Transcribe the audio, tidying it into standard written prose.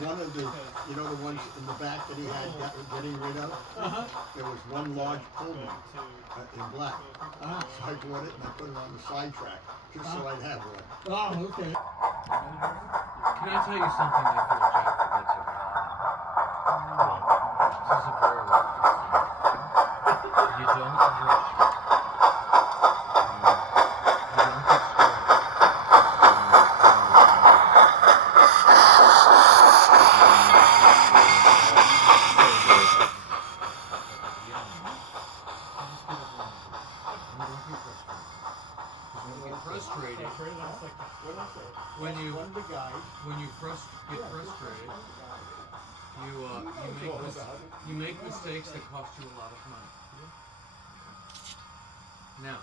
One of the, you know, the ones in the back that he had getting rid of? There was one large Pullman in black. So I bought it and I put it on the sidetrack just so I'd have one. Oh, okay. Can I tell you something I feel Jack forgets every now and then? This is a very religious thing. You don't rush. You don't get frustrated. When you get frustrated, you make mistakes that cost you a lot of money. Now,